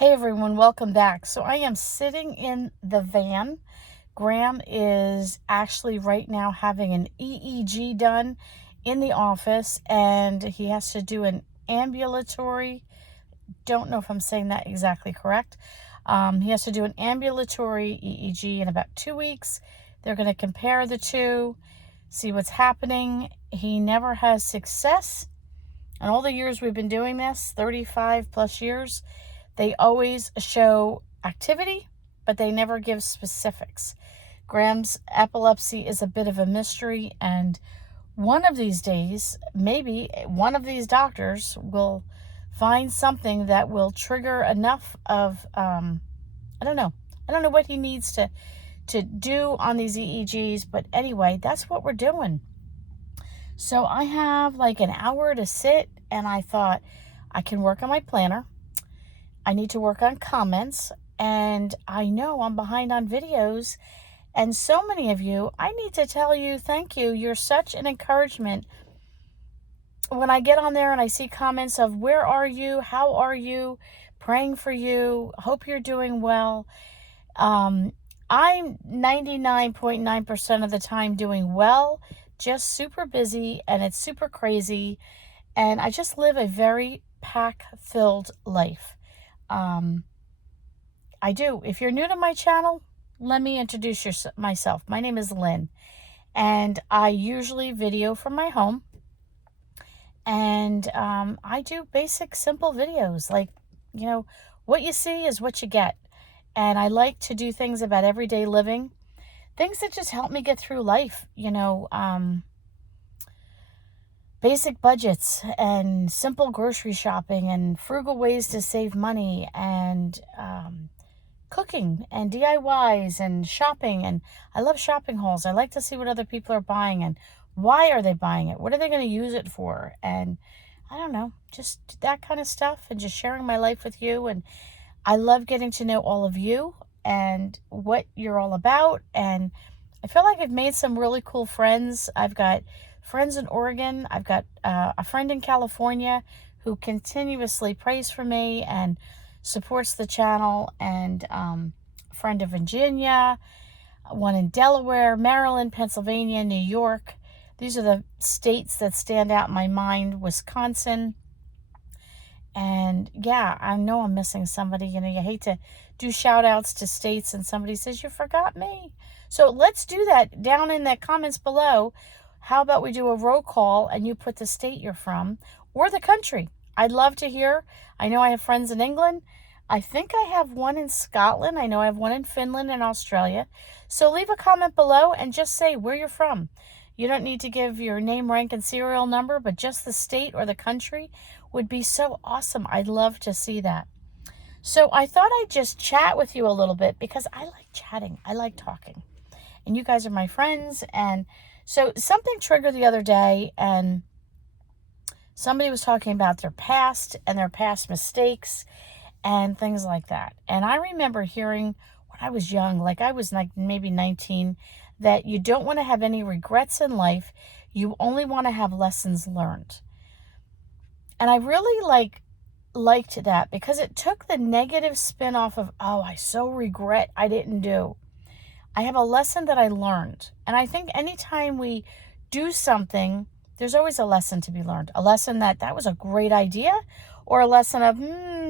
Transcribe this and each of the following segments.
Hey everyone, welcome back. So I am sitting in the van. Graham is actually right now having an EEG done in the office, and he has to do an ambulatory, don't know if I'm saying that exactly correct. He has to do an ambulatory EEG in about 2 weeks. They're going to compare the two, see what's happening. He never has success. In all the years we've been doing this, 35 plus years, they always show activity, but they never give specifics. Graham's epilepsy is a bit of a mystery, and one of these days, maybe one of these doctors will find something that will trigger enough of, I don't know. I don't know what he needs to do on these EEGs, but anyway, that's what we're doing. So I have like an hour to sit, and I thought I can work on my planner. I need to work on comments, and I know I'm behind on videos, and so many of you, I need to tell you thank you. You're such an encouragement. When I get on there and I see comments of where are you, how are you, praying for you, hope you're doing well. I'm 99.9% of the time doing well, just super busy, and it's super crazy, and I just live a very pack-filled life. I do. If you're new to my channel, let me introduce myself. My name is Lynn, and I usually video from my home, and I do basic, simple videos. Like, what you see is what you get, and I like to do things about everyday living, things that just help me get through life, basic budgets and simple grocery shopping and frugal ways to save money and cooking and DIYs and shopping. And I love shopping hauls. I like to see what other people are buying and why are they buying it? What are they going to use it for? And I don't know, just that kind of stuff, and just sharing my life with you. And I love getting to know all of you and what you're all about. And I feel like I've made some really cool friends. I've got friends in Oregon. I've got a friend in California who continuously prays for me and supports the channel, and a friend in Virginia, one in Delaware, Maryland, Pennsylvania, New York. These are the states that stand out in my mind. Wisconsin. And yeah, I know I'm missing somebody. You hate to do shout outs to states and somebody says, you forgot me. So let's do that down in the comments below. How about we do a roll call and you put the state you're from or the country? I'd love to hear. I know I have friends in England. I think I have one in Scotland. I know I have one in Finland and Australia. So leave a comment below and just say where you're from. You don't need to give your name, rank, and serial number, but just the state or the country would be so awesome. I'd love to see that. So I thought I'd just chat with you a little bit because I like chatting. I like talking. And you guys are my friends. And so something triggered the other day, and somebody was talking about their past and their past mistakes and things like that. And I remember hearing when I was young, like I was like maybe 19, that you don't want to have any regrets in life. You only want to have lessons learned. And I really liked that because it took the negative spin off of, oh, I so regret I didn't do. I have a lesson that I learned. And I think anytime we do something, there's always a lesson to be learned. A lesson that was a great idea, or a lesson of,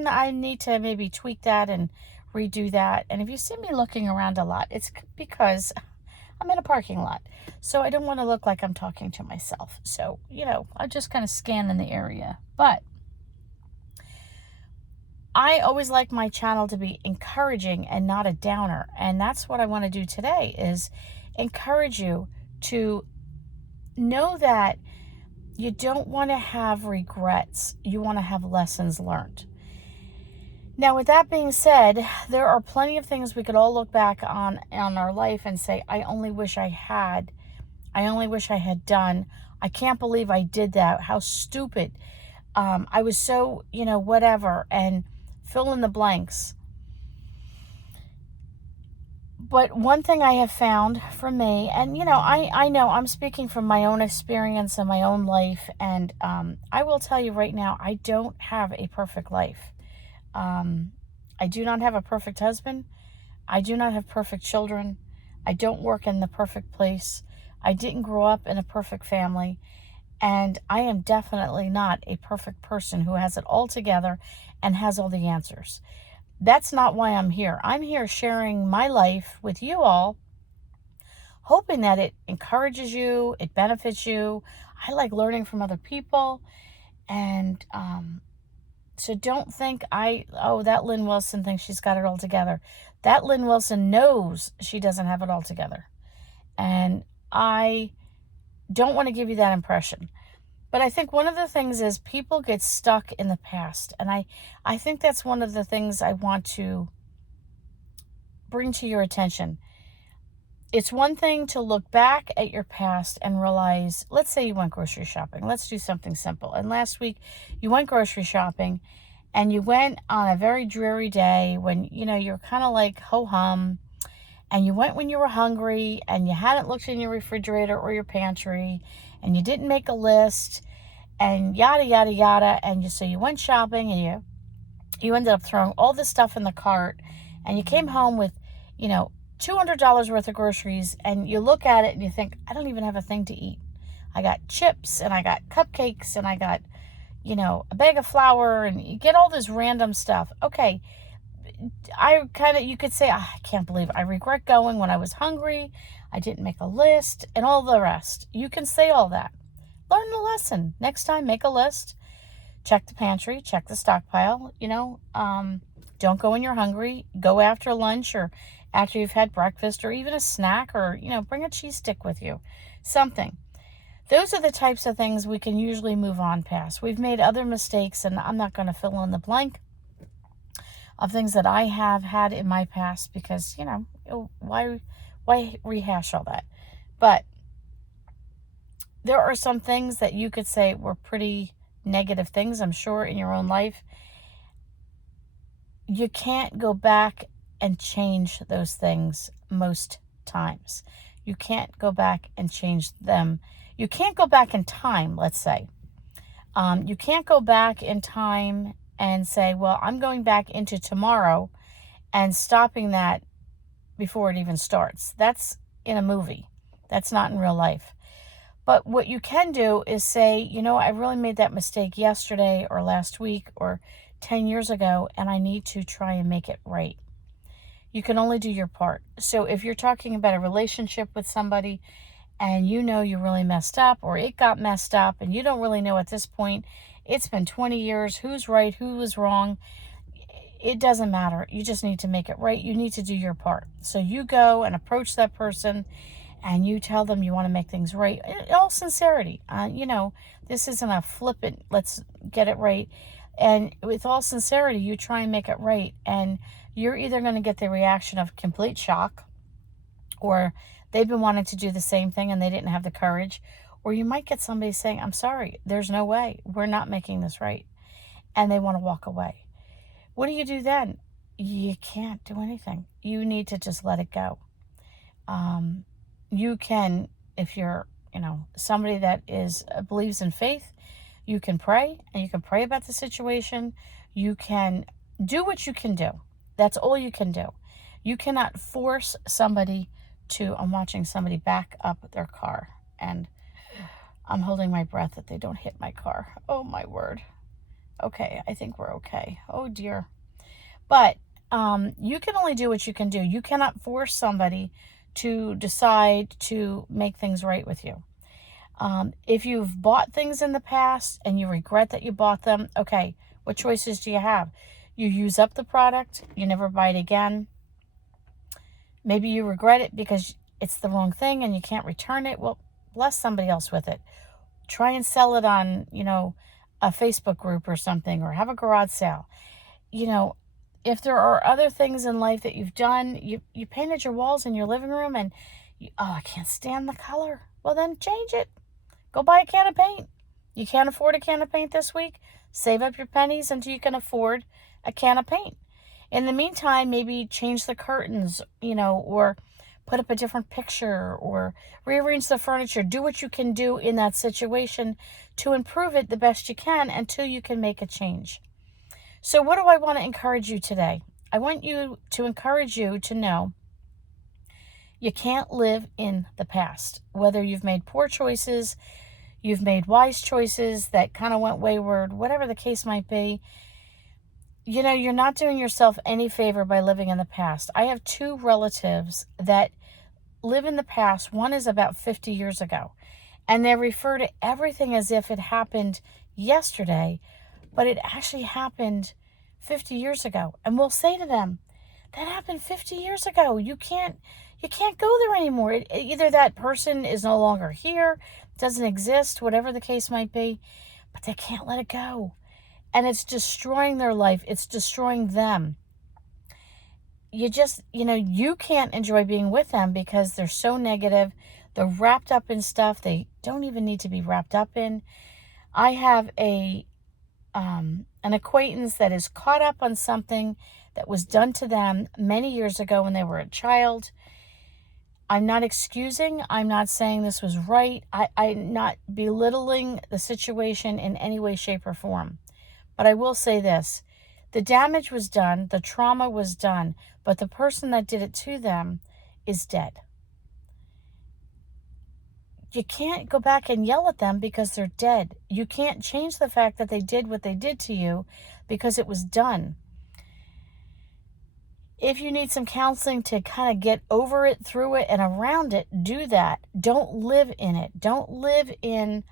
I need to maybe tweak that and redo that. And if you see me looking around a lot, it's because I'm in a parking lot. So I don't want to look like I'm talking to myself. So, I just kind of scan in the area. But I always like my channel to be encouraging and not a downer. And that's what I want to do today, is encourage you to know that you don't want to have regrets. You want to have lessons learned. Now, with that being said, there are plenty of things we could all look back on our life and say, I only wish I had. I only wish I had done. I can't believe I did that. How stupid. I was so, whatever, and fill in the blanks. But one thing I have found for me, and I know I'm speaking from my own experience and my own life, and I will tell you right now, I don't have a perfect life. I do not have a perfect husband. I do not have perfect children. I don't work in the perfect place. I didn't grow up in a perfect family. And I am definitely not a perfect person who has it all together and has all the answers. That's not why I'm here. I'm here sharing my life with you all, hoping that it encourages you, it benefits you. I like learning from other people. And so don't think that Lynn Wilson thinks she's got it all together. That Lynn Wilson knows she doesn't have it all together. And I don't want to give you that impression. But I think one of the things is people get stuck in the past. And I think that's one of the things I want to bring to your attention. It's one thing to look back at your past and realize, let's say you went grocery shopping. Let's do something simple. And last week you went grocery shopping and you went on a very dreary day when, you're kind of like ho-hum, and you went when you were hungry and you hadn't looked in your refrigerator or your pantry and you didn't make a list and yada, yada, yada. And so you went shopping and you ended up throwing all this stuff in the cart and you came home with, $200 worth of groceries, and you look at it and you think, I don't even have a thing to eat. I got chips and I got cupcakes and I got, a bag of flour, and you get all this random stuff. Okay. You could say, I can't believe I regret going when I was hungry. I didn't make a list and all the rest. You can say all that. Learn the lesson. Next time, make a list. Check the pantry, check the stockpile, don't go when you're hungry. Go after lunch or after you've had breakfast or even a snack, or, bring a cheese stick with you. Something. Those are the types of things we can usually move on past. We've made other mistakes, and I'm not going to fill in the blank of things that I have had in my past because, why rehash all that? But there are some things that you could say were pretty negative things, I'm sure, in your own life. You can't go back and change those things most times. You can't go back and change them. You can't go back in time, let's say. You can't go back in time and say, well, I'm going back into tomorrow and stopping that before it even starts. That's in a movie. That's not in real life. But what you can do is say, I really made that mistake yesterday or last week or 10 years ago, and I need to try and make it right. You can only do your part. So if you're talking about a relationship with somebody and you really messed up, or it got messed up, and you don't really know at this point, it's been 20 years, who's right, who was wrong, it doesn't matter. You just need to make it right. You need to do your part. So you go and approach that person and you tell them you want to make things right in all sincerity. This isn't a flippant, let's get it right. And with all sincerity, you try and make it right. And you're either going to get the reaction of complete shock, or they've been wanting to do the same thing and they didn't have the courage. Or you might get somebody saying, I'm sorry, there's no way. We're not making this right. And they want to walk away. What do you do then? You can't do anything. You need to just let it go. You can, if you're, somebody that believes in faith, you can pray, and you can pray about the situation. You can do what you can do. That's all you can do. You cannot force somebody I'm watching somebody back up their car, and I'm holding my breath that they don't hit my car. Oh, my word. Okay, I think we're okay. Oh, dear. But you can only do what you can do. You cannot force somebody to decide to make things right with you. If you've bought things in the past and you regret that you bought them, okay, what choices do you have? You use up the product, you never buy it again. Maybe you regret it because it's the wrong thing and you can't return it. Well, bless somebody else with it. Try and sell it on, a Facebook group or something, or have a garage sale. If there are other things in life that you've done, you painted your walls in your living room and, I can't stand the color. Well, then change it. Go buy a can of paint. You can't afford a can of paint this week? Save up your pennies until you can afford a can of paint. In the meantime, maybe change the curtains, or put up a different picture, or rearrange the furniture. Do what you can do in that situation to improve it the best you can until you can make a change. So what do I want to encourage you today? I want to encourage you to know you can't live in the past. Whether you've made poor choices, you've made wise choices that kind of went wayward, whatever the case might be, you're not doing yourself any favor by living in the past. I have 2 relatives that live in the past. One is about 50 years ago, and they refer to everything as if it happened yesterday, but it actually happened 50 years ago. And we'll say to them, that happened 50 years ago. You can't go there anymore. Either that person is no longer here, doesn't exist, whatever the case might be, but they can't let it go. And it's destroying their life. It's destroying them. You can't enjoy being with them because they're so negative. They're wrapped up in stuff they don't even need to be wrapped up in. I have an acquaintance that is caught up on something that was done to them many years ago when they were a child. I'm not excusing. I'm not saying this was right. I'm not belittling the situation in any way, shape, or form. But I will say this. The damage was done. The trauma was done. But the person that did it to them is dead. You can't go back and yell at them because they're dead. You can't change the fact that they did what they did to you because it was done. If you need some counseling to kind of get over it, through it, and around it, do that. Don't live in it. Don't live in,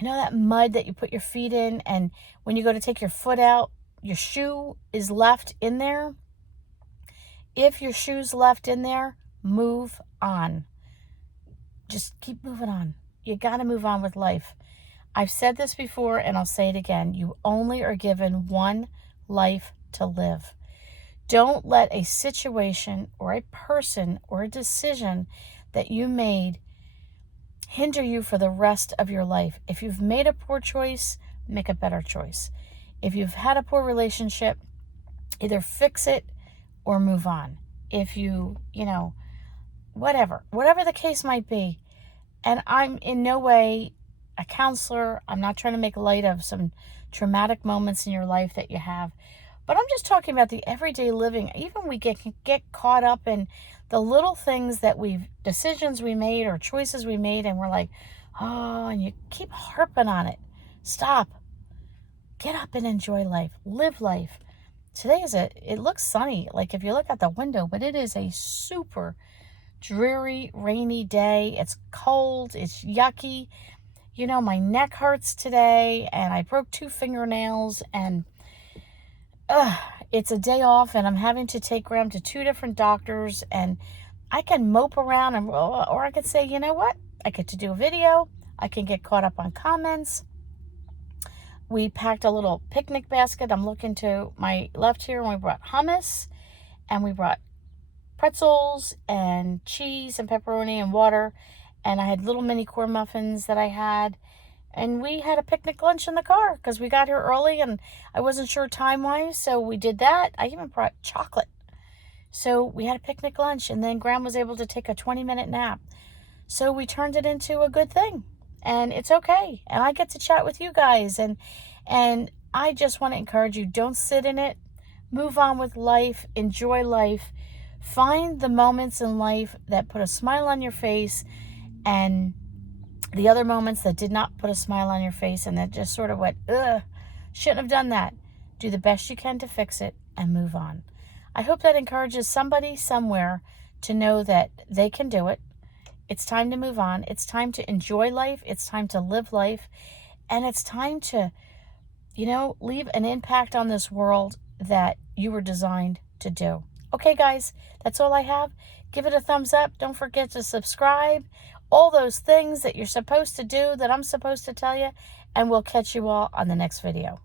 that mud that you put your feet in, and when you go to take your foot out, your shoe is left in there. If your shoe's left in there, move on. Just keep moving on. You got to move on with life. I've said this before, and I'll say it again. You only are given one life to live. Don't let a situation or a person or a decision that you made hinder you for the rest of your life. If you've made a poor choice, make a better choice. If you've had a poor relationship, either fix it or move on. If whatever the case might be. And I'm in no way a counselor. I'm not trying to make light of some traumatic moments in your life that you have. But I'm just talking about the everyday living. Even we get caught up in the little things decisions we made or choices we made, and we're like, oh, and you keep harping on it. Stop. Get up and enjoy life. Live life. Today it looks sunny, like if you look out the window, but it is a super dreary, rainy day. It's cold. It's yucky. My neck hurts today, and I broke 2 fingernails, and it's a day off, and I'm having to take Graham to 2 different doctors, and I can mope around, or I could say, you know what? I get to do a video. I can get caught up on comments. We packed a little picnic basket. I'm looking to my left here, and we brought hummus, and we brought pretzels and cheese and pepperoni and water, and I had little mini corn muffins that I had. And we had a picnic lunch in the car because we got here early and I wasn't sure time-wise, so we did that. I even brought chocolate. So we had a picnic lunch, and then Graham was able to take a 20-minute nap. So we turned it into a good thing, and it's okay. And I get to chat with you guys, and I just want to encourage you, don't sit in it. Move on with life. Enjoy life. Find the moments in life that put a smile on your face, and the other moments that did not put a smile on your face and that just sort of went, ugh, shouldn't have done that. Do the best you can to fix it and move on. I hope that encourages somebody somewhere to know that they can do it. It's time to move on. It's time to enjoy life. It's time to live life. And it's time to, leave an impact on this world that you were designed to do. Okay, guys, that's all I have. Give it a thumbs up. Don't forget to subscribe. All those things that you're supposed to do that I'm supposed to tell you. And we'll catch you all on the next video.